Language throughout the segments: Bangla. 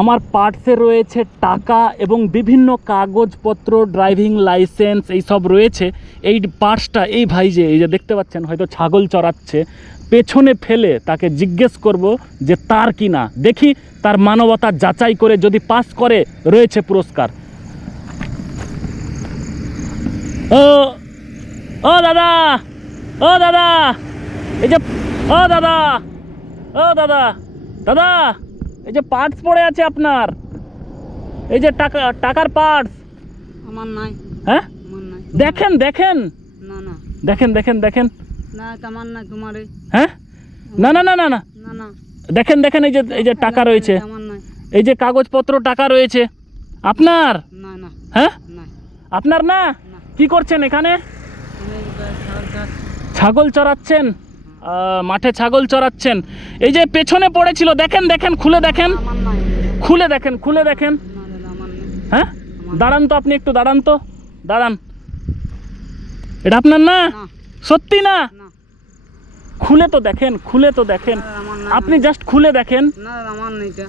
আমার পার্টসে রয়েছে টাকা এবং বিভিন্ন কাগজপত্র, ড্রাইভিং লাইসেন্স এইসব রয়েছে। এই পার্টসটা এই ভাই যে এই যে দেখতে পাচ্ছেন হয়তো ছাগল চড়াচ্ছে, পেছনে ফেলে তাকে জিজ্ঞেস করব যে তার কি না, দেখি তার মানবতা যাচাই করে যদি পাস করে রয়েছে পুরস্কার। ও ও দাদা, ও দাদা, এই যে ও দাদা, ও দাদা, দাদা এই যে পার্টস পড়ে আছে আপনার, এই যে টাকার পার্টস আমার নাই। হ্যাঁ আমার নাই। দেখেন দেখেন, না না দেখেন দেখেন দেখেন, না আমার নাই, তোমারই। হ্যাঁ না না না না না, না না দেখেন দেখেন, এই যে টাকা রয়েছে, আমার নাই। এই যে কাগজপত্র টাকা রয়েছে আপনার। না না হ্যাঁ না আপনার না, না। কি করছেন এখানে? আমি ছাগল চড়াচ্ছেন, মাঠে ছাগল চড়াচ্ছেন। এই যে পেছনে পড়েছিল, দেখেন দেখেন, খুলে দেখেন, আমার নাই। খুলে দেখেন, খুলে দেখেন। না দাদা আমার নাই। হ্যাঁ দাঁড়ান তো, আপনি একটু দাঁড়ান তো, দাঁড়ান। এটা আপনার না? না সত্যি না? না খুলে তো দেখেন, খুলে তো দেখেন, দাদা, আমার নাই। আপনি জাস্ট খুলে দেখেন, না দাদা আমার নাই এটা।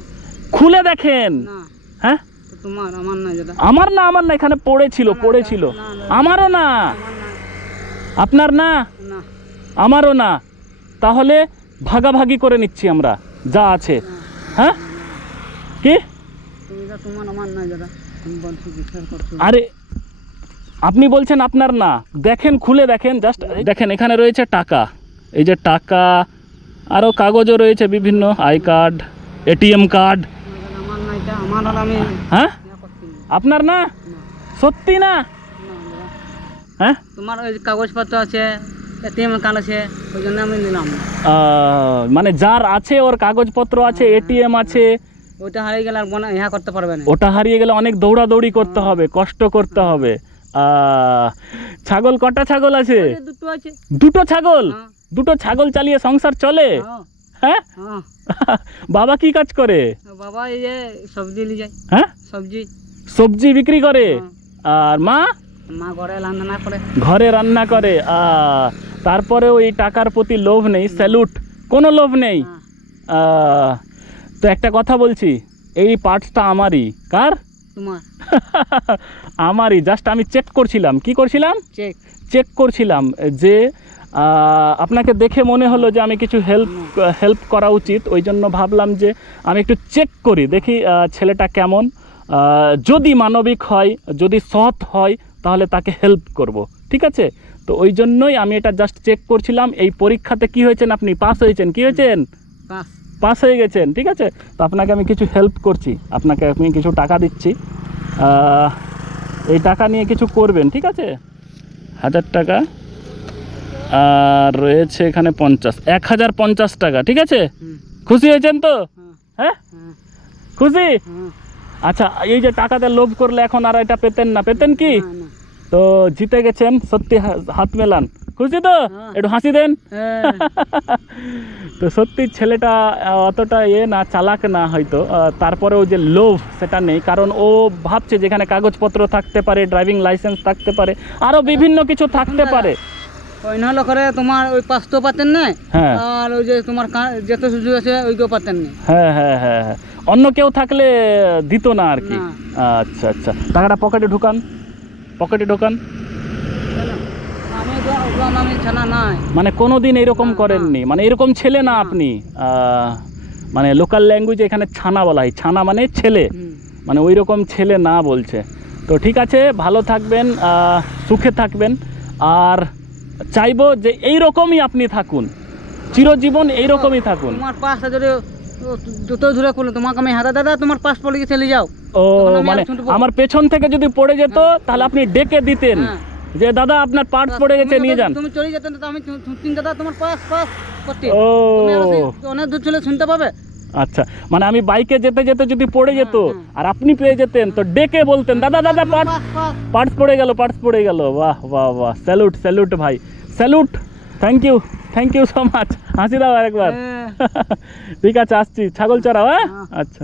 খুলে দেখেন। না হ্যাঁ তো তোমার, আমার নাই দাদা। আমার না, আমার না, এখানে পড়েছিল, পড়েছিল। না, না। আমারও না, আমার নাই। আপনার না, না আমারও না। তাহলে ভাগাভাগি করে নিচ্ছি আমরা যা আছে। হ্যাঁ কি তুমি যা, তোমার আমার নাই দাদা। তুমি বলছো বিশ্বাস করছো। আরে আপনি বলছেন আপনার না, দেখেন খুলে দেখেন, জাস্ট দেখেন, এখানে রয়েছে টাকা, এই যে টাকা, আরও কাগজও রয়েছে বিভিন্ন, আই কার্ড, এটিএম কার্ড। না দাদা আমার নাই এটা। আমার আর আমি হ্যাঁ ইয়া করছি না। আপনার না, না সত্যি না? না দাদা। হ্যাঁ তোমার ওই কাগজপত্র আছে, এটিএম কার্ড আছে, ওই জন্য আমি নিলাম না। মানে যার আছে ওর কাগজপত্র আছে, এটিএম আছে, ওইটা হারিয়ে গেলে আর ইহা করতে পারবে না। ওটা হারিয়ে গেলে অনেক দৌড়াদৌড়ি করতে হবে, কষ্ট করতে হবে। ছাগল কটা ছাগল আছে? ওই যে দুটো আছে। দুটো ছাগল? হ্যাঁ। দুটো ছাগল চালিয়ে সংসার চলে? হ্যাঁ, হ্যাঁ হ্যাঁ। বাবা কি কাজ করে? বাবা এই যে সবজি নিয়ে যায়। হ্যাঁ সবজি। সবজি বিক্রি করে। হ্যাঁ। আর মা? মা ঘরে রান্না করে। ঘরে রান্না করে। তারপরেও এই টাকার প্রতি লোভ নেই, স্যালুট, কোনো লোভ নেই। হ্যাঁ, তো একটা কথা বলছি, এই পার্টসটা আমারই। কার? তোমার। আমারই। জাস্ট আমি চেক করছিলাম। কি করছিলাম? চেক। চেক করছিলাম যে আপনাকে দেখে মনে হলো যে আমি কিছু হেল্প করা উচিত, ওই জন্য ভাবলাম যে আমি একটু চেক করি, দেখি ছেলেটা কেমন, যদি মানবিক হয়, যদি সৎ হয়, তাহলে তাকে হেল্প করব, ঠিক আছে? তো ওই জন্যই আমি এটা জাস্ট চেক করছিলাম। এই পরীক্ষাতে কি হয়েছেন আপনি? পাস হয়েছেন। কি হয়েছেন? পাস। পাস হয়ে গেছেন, ঠিক আছে? তো আপনাকে আমি কিছু হেল্প করছি, আপনাকে আমি কিছু টাকা দিচ্ছি, এই টাকা নিয়ে কিছু করবেন, ঠিক আছে? 1000 টাকা, আর রয়েছে এখানে 50, 1050 টাকা, ঠিক আছে? খুশি হয়েছেন তো? হ্যাঁ হ্যাঁ, খুশি? হ্যাঁ। আচ্ছা, এই যে টাকাতে লোভ করলে এখন আর এটা পেতেন না, পেতেন কি? না, না। তো জিতে গেছেন, সত্যি হাত মেলান। খুশি তো? হ্যাঁ। একটু হাসি দেন। হ্যাঁ। তো সত্যি ছেলেটা অতটা না, চালাক না হয়তো, তারপরেও যে লোভ সেটা নেই, কারণ ও ভাবছে যেখানে কাগজপত্র থাকতে পারে, ড্রাইভিং লাইসেন্স থাকতে পারে, আরও বিভিন্ন কিছু থাকতে পারে। ওই নাহলে করে তোমার ওই পাঁচটাও পাতেন না। হ্যাঁ। আর ওই যে তোমার যেত সুযোগ আছে ওইটাও পাতেন না। হ্যাঁ হ্যাঁ হ্যাঁ হ্যাঁ, অন্য কেউ থাকলে দিত না আর কি। না। আচ্ছা আচ্ছা, টাকাটা পকেটে ঢুকান, পকেটে ঢোকান। আমি ছানা নাই। মানে কোনো দিন এরকম না, করেননি, মানে এরকম ছেলে না আপনি। মানে লোকাল ল্যাঙ্গুয়েজে এখানে ছানা বলা হয়, ছানা মানে ছেলে, মানে ওই রকম ছেলে না বলছে। তো ঠিক আছে, ভালো থাকবেন, সুখে থাকবেন, আর চাইবো যে এই রকমই আপনি থাকুন, চিরজীবন এই রকমই থাকুন। তোমার পাশটা যদি যত ধরে করলো তোমাকে আমি হাতে দাদা তোমার পাশ পড়ে গিয়ে চলে যাও। ও তখন আমি মানে আর শুনতে পাবো। আমার পেছন থেকে যদি পড়ে যেত তাহলে আপনি ডেকে দিতেন হ্যাঁ। যে দাদা আপনার পার্টস পড়ে গেছে, তুমি নিয়ে যান। তুমি চলে যেতেন তো আমি শুনতেন দাদা তোমার পাশ পাশ করতে। ও তুমি আরো অনেক দূর চলে শুনতে পাবে। আচ্ছা, মানে আমি বাইকে যেতে যেতে যদি পড়ে যেত হ্যাঁ। আর আপনি পেয়ে যেতেন তো ডেকে বলতেন দাদা দাদা পার্টস পাশ পাশ। পার্টস পড়ে গেল, পার্টস পড়ে গেল। বাহ বাহ বাহ, স্যালুট স্যালুট ভাই, salute, thank you so much. হাসি দাও আরেকবার। হ্যাঁ। ঠিক আছে, আসছি, ছাগল চড়াও। হ্যাঁ হ্যাঁ। আচ্ছা।